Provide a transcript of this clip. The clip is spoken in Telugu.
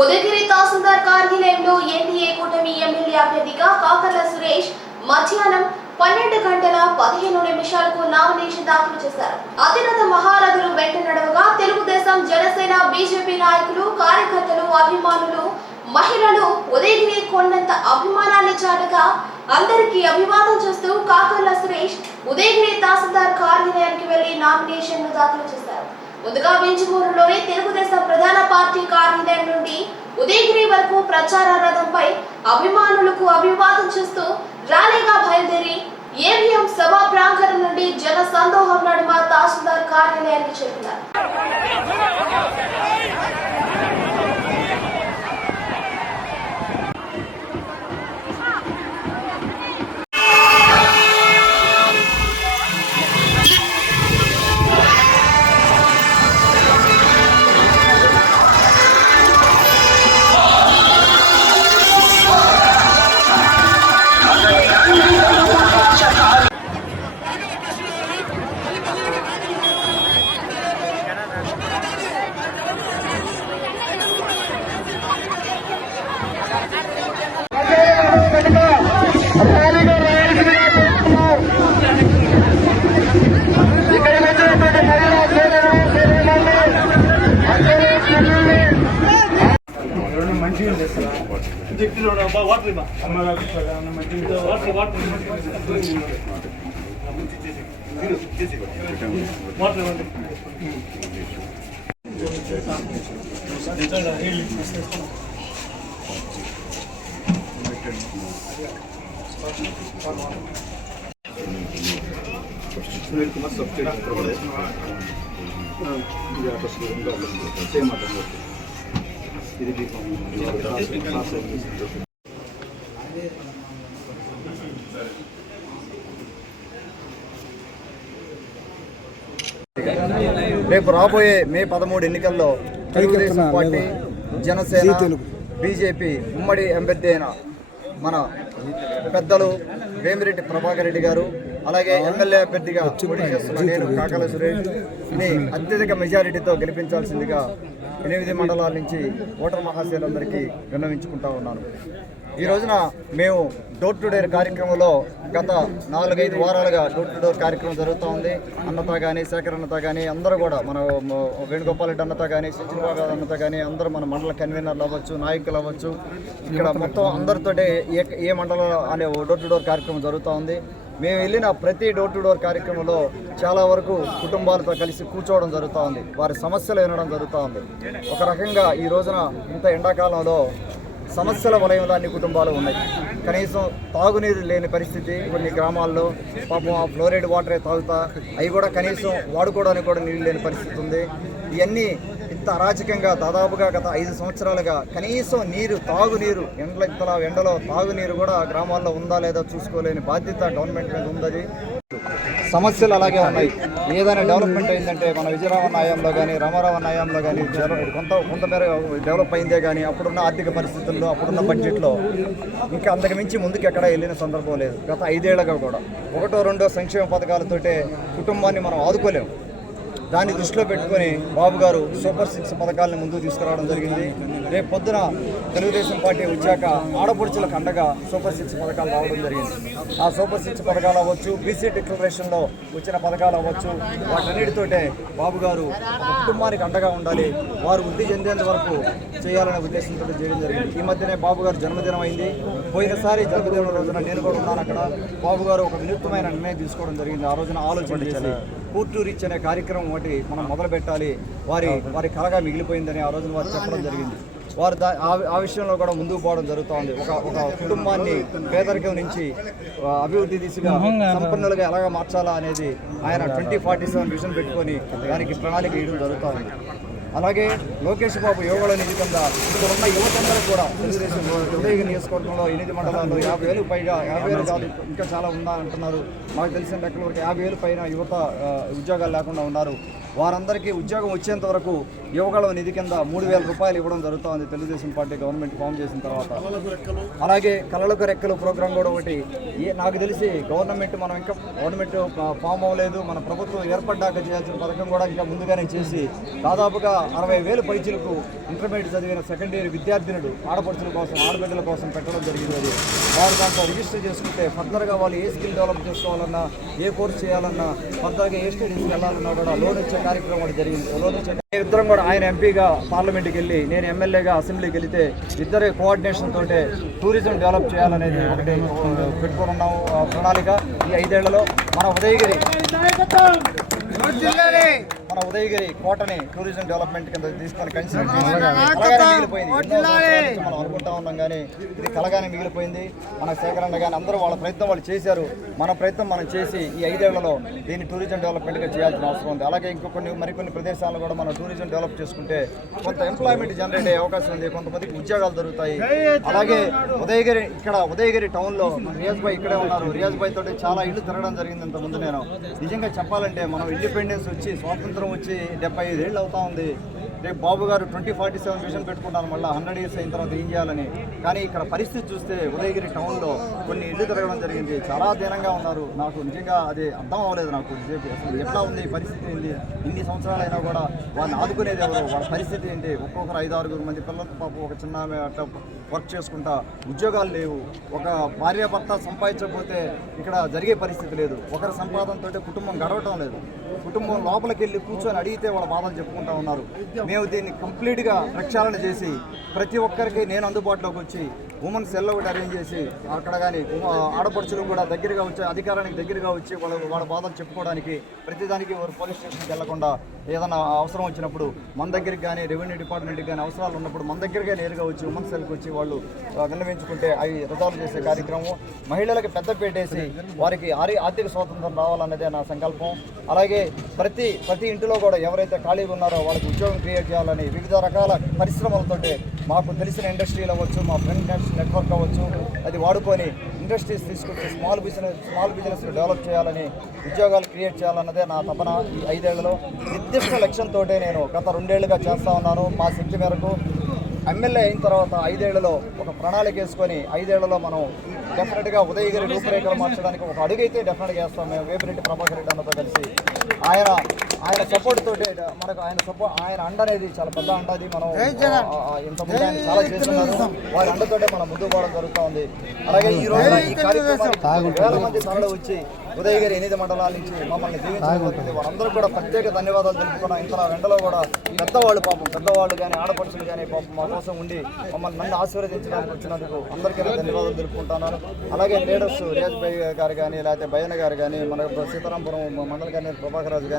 ఉదయగిరి తహసీల్దార్ కార్యాలయంలో ఎన్డీఏ కూటమి ఎమ్మెల్యే అభ్యర్థిగా కాకర్ల సురేష్ మధ్యాహ్నం పన్నెండు గంటల పదిహేను నిమిషాలకు నామినేషన్ దాఖలు చేశారు. అతిరథ మహారథులు వెంట నడవగా తెలుగుదేశం జనసేన బీజేపీ నాయకులు కార్యకర్తలు అభిమానులు మహిళలు ఉదయగిరి కొండంత అభిమానాన్ని చాటగా అందరికీ అభివాదం చేస్తూ కాకర్ల సురేష్ ఉదయగిరి తహసీల్దార్ కార్యాలయానికి వెళ్ళి నామినేషన్ దాఖలు చేశారు. ముందుగా వింజమూరులోని తెలుగుదేశం ప్రధాన పార్టీ కార్యాలయం నుండి ఉదయగిరి వరకు ప్రచార రథంపై అభిమానులకు అభివాదం చేస్తూ ర్యాలీగా బయలుదేరి ఏవిఎం సభా ప్రాంగణం నుండి జన సందోహం నడుమ తహసీల్దార్ కార్యాలయానికి చేరుకున్నారు. అసలు వాటర్ ఇవ్వ వాటర్ వాటర్ రేపు రాబోయే మే పదమూడు ఎన్నికల్లో తెలుగుదేశం పార్టీ జనసేన బీజేపీ ఉమ్మడి అభ్యర్థి అయిన మన పెద్దలు వేమిరెడ్డి ప్రభాకర్ రెడ్డి గారు అలాగే ఎమ్మెల్యే అభ్యర్థిగా పోటీ చేస్తున్న నేను కాకల సురేష్ని అత్యధిక మెజారిటీతో గెలిపించాల్సిందిగా ఎనిమిది మండలాల నుంచి ఓటర్ మహాశయులందరికీ విన్నవించుకుంటా ఉన్నాను. ఈ రోజున మేము డోర్ టు డోర్ కార్యక్రమంలో గత నాలుగైదు వారాలుగా డోర్ టు డోర్ కార్యక్రమం జరుగుతూ ఉంది. అన్నత కానీ శేఖర్ అన్నత కానీ అందరూ కూడా మన మ- వేణుగోపాల్ రెడ్డి అన్నత కానీ సచిన్ అన్నత కానీ అందరూ మన మండల కన్వీనర్లు అవ్వచ్చు నాయకులు అవ్వచ్చు. ఇక్కడ మొత్తం అందరితోటే ఏ ఏ మండలం అనే డోర్ టు డోర్ కార్యక్రమం జరుగుతూ ఉంది. మేము వెళ్ళిన ప్రతి డోర్ టు డోర్ కార్యక్రమంలో చాలా వరకు కుటుంబాలతో కలిసి కూర్చోవడం జరుగుతూ ఉంది వారి సమస్యలు వినడం జరుగుతూ ఉంది ఒక రకంగా ఈ రోజున ఇంత ఎండాకాలంలో సమస్యల వలయంలో అన్ని కుటుంబాలు ఉన్నాయి. కనీసం తాగునీరు లేని పరిస్థితి కొన్ని గ్రామాల్లో. పాపం ఆ ఫ్లోరైడ్ వాటరే తాగుతా అవి కూడా కనీసం వాడుకోవడానికి కూడా నీళ్ళు లేని పరిస్థితి ఉంది. ఇవన్నీ ఇంత అరాచకంగా దాదాపుగా గత ఐదు సంవత్సరాలుగా కనీసం నీరు తాగునీరు ఎండల ఇంతలా ఎండలో తాగునీరు కూడా గ్రామాల్లో ఉందా లేదా చూసుకోలేని బాధ్యత గవర్నమెంట్ మీద ఉందది సమస్యలు అలాగే ఉన్నాయి. ఏదైనా డెవలప్మెంట్ అయిందంటే మన విజయరామ హయాంలో కానీ రామారావు నాయంలో కానీ కొంత కొంతమేర డెవలప్ అయిందే కానీ అప్పుడున్న ఆర్థిక పరిస్థితుల్లో అప్పుడున్న బడ్జెట్లో ఇంకా అంతకు మించి ముందుకు ఎక్కడా వెళ్ళిన సందర్భం లేదు. గత ఐదేళ్ళుగా కూడా. ఒకటో రెండో సంక్షేమ పథకాలతోటే కుటుంబాన్ని మనం ఆదుకోలేము. దాన్ని దృష్టిలో పెట్టుకొని బాబు గారు సూపర్ సిక్స్ పథకాలను ముందుకు తీసుకురావడం జరిగింది. రేపు పొద్దున తెలుగుదేశం పార్టీ వచ్చాక ఆడపడుచులకు అండగా సూపర్ సిక్స్ పథకాలు రావడం జరిగింది. ఆ సూపర్ సిక్స్ పథకాలు అవ్వచ్చు బీసీ డిక్లరేషన్లో వచ్చిన పథకాలు అవ్వచ్చు. వాటన్నిటితోటే బాబు గారు కుటుంబానికి అండగా ఉండాలి. వారు వృద్ధి చెందేంత వరకు చేయాలనే ఉద్దేశంతో చేయడం జరిగింది. ఈ మధ్యనే బాబు గారు జన్మదినం అయింది. పోయినసారి జన్మదినం రోజున నేను కూడా ఉన్నాను అక్కడ. బాబు గారు ఒక వినూత్నమైన నిర్ణయం తీసుకోవడం జరిగింది. ఆ రోజున ఆలోచన చేసి కూర్టు రీచ్ అనే కార్యక్రమం ఒకటి మనం మొదలు పెట్టాలి వారి వారి కలగా మిగిలిపోయిందని ఆ రోజున వారు చెప్పడం జరిగింది. వారు దా ఆ- విషయంలో కూడా ముందుకు పోవడం జరుగుతూ ఉంది ఒక ఒక కుటుంబాన్ని పేదరికం నుంచి అభివృద్ధి దిశగా సంపన్నులుగా ఎలాగ మార్చాలా అనేది ఆయన ట్వంటీ ఫార్టీ సెవెన్ విజన్ పెట్టుకొని దానికి ప్రణాళిక వేయడం జరుగుతూ ఉంది అలాగే లోకేష్ బాబు యోగాలో నిధి కింద ఇక్కడ ఉన్న యువతందరూ కూడా తెలుగుదేశం ఉదయగిరి నియోజకవర్గంలో ఎనిమిది మండలాల్లో యాభై వేలు పైగా యాభై వేలు కాదు ఇంకా చాలా ఉందా అంటున్నారు. మాకు తెలిసిన లెక్కల వరకు యాభై వేలు పైన యువత ఉద్యోగాలు లేకుండా ఉన్నారు. వారందరికీ ఉద్యోగం వచ్చేంత వరకు యువగళం నిధి కింద మూడు వేల రూపాయలు ఇవ్వడం జరుగుతోంది తెలుగుదేశం పార్టీ గవర్నమెంట్ ఫామ్ చేసిన తర్వాత. అలాగే కళలకు రెక్కలు ప్రోగ్రాం కూడా ఒకటి. ఏ నాకు తెలిసి గవర్నమెంట్ మనం ఇంకా గవర్నమెంట్ ఫామ్ అవ్వలేదు. మన ప్రభుత్వం ఏర్పడ్డాక చేయాల్సిన పథకం కూడా ఇంకా ముందుగానే చేసి దాదాపుగా అరవై వేలు పైచీలకు ఇంటర్మీడియట్ చదివిన సెకండ్ ఇయర్ విద్యార్థినులు ఆడపడుచుల కోసం ఆడబిడ్డల కోసం పెట్టడం జరిగింది అది వారు దాంట్లో రిజిస్టర్ చేసుకుంటే ఫర్దర్గా వాళ్ళు ఏ స్కిల్ డెవలప్ చేసుకోవాలన్నా ఏ కోర్స్ చేయాలన్నా ఫర్దర్గా ఏ స్టడీస్కి వెళ్ళాలన్నా కూడా లోన్ ఇచ్చే కార్యక్రమం కూడా జరిగింది. లోన్ ఇచ్చే ఇద్దరం కూడా ఆయన ఎంపీగా పార్లమెంట్కి వెళ్ళి నేను ఎమ్మెల్యేగా అసెంబ్లీకి వెళితే ఇద్దరే కోఆర్డినేషన్ తోటే టూరిజం డెవలప్ చేయాలనేది ఒకటి ఆ, పెట్టుకొని ఉన్నాము. ఆ, ప్రణాళిక ఈ ఐదేళ్ళలో మన ఉదయగిరి మన ఉదయగిరి కోటని టూరిజం డెవలప్మెంట్ కింద తీసుకొని కన్సిడర్ మిగిలిపోయింది. మనం అనుకుంటా ఉన్నాం కానీ ఇది కలగానే మిగిలిపోయింది. మన సేకరణ కానీ అందరూ వాళ్ళ ప్రయత్నం వాళ్ళు చేశారు. మన ప్రయత్నం మనం చేసి ఈ ఐదేళ్ళలో దీన్ని టూరిజం డెవలప్మెంట్గా చేయాల్సిన అవసరం ఉంది. అలాగే ఇంకో కొన్ని మరికొన్ని ప్రదేశాలను కూడా మనం టూరిజం డెవలప్ చేసుకుంటే కొంత ఎంప్లాయ్మెంట్ జనరేట్ అయ్యే అవకాశం ఉంది. కొంతమందికి ఉద్యోగాలు దొరుకుతాయి. అలాగే ఉదయగిరి ఇక్కడ ఉదయగిరి టౌన్లో రియాజ్ భాయ్ ఇక్కడే ఉన్నారు. రియాజ్ భాయ్ తోటి చాలా ఇల్లు తిరగడం జరిగింది ఇంత ముందు నేను. నిజంగా చెప్పాలంటే మనం ఇండిపెండెన్స్ వచ్చి స్వాతంత్రం వచ్చి డెబ్బై ఐదేళ్ళు అవుతా ఉంది. రేపు బాబు గారు ట్వంటీ ఫార్టీ సెవెన్ విజన్ పెట్టుకుంటారు మళ్ళీ హండ్రెడ్ ఇయర్స్ అయిన తర్వాత ఏం చేయాలని. కానీ ఇక్కడ పరిస్థితి చూస్తే ఉదయగిరి టౌన్లో కొన్ని ఇల్లు తిరగడం జరిగింది. చాలా దీనంగా ఉన్నారు. నాకు నిజంగా అది అర్థం అవ్వలేదు నాకు నిజంగా. అసలు ఎట్లా ఉంది పరిస్థితి ఏంటి ఇన్ని సంవత్సరాలైనా కూడా వాళ్ళని ఆదుకునేది ఎవరు? వాళ్ళ పరిస్థితి ఏంటి? ఒక్కొక్కరు ఐదు ఆరుగురు మంది పిల్లలతో పాప ఒక చిన్న అట్లా వర్క్ చేసుకుంటా ఉద్యోగాలు లేవు. ఒక భార్యాభర్త సంపాదించకపోతే ఇక్కడ జరిగే పరిస్థితి లేదు. ఒకరి సంపాదనతో కుటుంబం గడవటం లేదు. కుటుంబం లోపలికి వెళ్ళి కూర్చొని అడిగితే వాళ్ళ బాధలు చెప్పుకుంటా ఉన్నారు. మేము దీన్ని కంప్లీట్గా ప్రక్షాళన చేసి ప్రతి ఒక్కరికి నేను అందుబాటులోకి వచ్చి ఉమెన్ సెల్ ఒకటి అరేంజ్ చేసి అక్కడ కానీ ఆడపడుచులు కూడా దగ్గరగా వచ్చి అధికారానికి దగ్గరగా వచ్చి వాళ్ళ వాళ్ళ బాధలు చెప్పుకోవడానికి ప్రతిదానికి వారు పోలీస్ స్టేషన్కి వెళ్ళకుండా ఏదైనా అవసరం వచ్చినప్పుడు మన దగ్గరికి కానీ రెవెన్యూ డిపార్ట్మెంట్కి కానీ అవసరాలు ఉన్నప్పుడు మన దగ్గరగా నేరుగా వచ్చి ఉమెన్ సెల్కి వచ్చి వాళ్ళు విన్నవించుకుంటే అవి రిజాల్వ్ చేసే కార్యక్రమం మహిళలకు పెద్ద పెట్టేసి వారికి ఆరి ఆర్థిక స్వాతంత్రం రావాలన్నదే నా సంకల్పం. అలాగే ప్రతి ప్రతి ఇంటిలో కూడా ఎవరైతే ఖాళీగా ఉన్నారో వాళ్ళకి ఉద్యోగం క్రియేట్ చేయాలని వివిధ రకాల పరిశ్రమలతోటి మాకు తెలిసిన ఇండస్ట్రీలు అవ్వచ్చు మా ఫ్రెండ్ నెట్వర్క్ అవ్వచ్చు అది వాడుకొని ఇండస్ట్రీస్ తీసుకొచ్చి small business small business develop చేయాలని ఉద్యోగాలు క్రియేట్ చేయాలన్నదే నా తపన ఈ ఐదేళ్ళలో. నిర్దిష్ట లక్ష్యంతో నేను గత రెండేళ్ళుగా చేస్తా ఉన్నాను. మా శక్తి మేరకు ఎమ్మెల్యే అయిన తర్వాత ఐదేళ్ళలో ఒక ప్రణాళిక వేసుకొని ఐదేళ్ళలో మనం డెఫినెట్గా ఉదయగిరి రూపురేఖలు మార్చడానికి ఒక అడుగు అయితే డెఫినెట్గా వేస్తాం. మేము వేపిరెడ్డి ప్రభాకర్ రెడ్డి అన్నతో కలిసి. ఆయన ఆయన సపోర్ట్ తోటి మనకు ఆయన సపోర్ట్ ఆయన అండ అనేది చాలా పెద్ద అండ అది. మనం ఇంతకుముందు ఆయన చాలా చేస్తున్నారు. వారి అండతోటే మనం ముందుకు పోవడం జరుగుతూ ఉంది అలాగే ఈ రోజు ఈ కార్యక్రమానికి వేల మంది తరలి వచ్చి ఉదయగిరి ఎనిమిది మండలాల నుంచి మమ్మల్ని దీవించడం వారందరూ కూడా ప్రత్యేక ధన్యవాదాలు తెలుపుకున్నాం. ఇంత ఎండలో కూడా పెద్దవాళ్ళు పాపం పెద్దవాళ్ళు కానీ ఆడపడుచులు కానీ పాపం మా కోసం ఉండి మమ్మల్ని నన్ను ఆశీర్వదించడానికి వచ్చినందుకు అందరికీ ధన్యవాదాలు తెలుపుకుంటున్నాను. అలాగే లీడర్స్ రియాజ్ భాయ్ గారు కానీ లేకపోతే భయన్ గారు కానీ మన సీతారాంపురం మండల గారి ప్రభాకర్ రాజు కానీ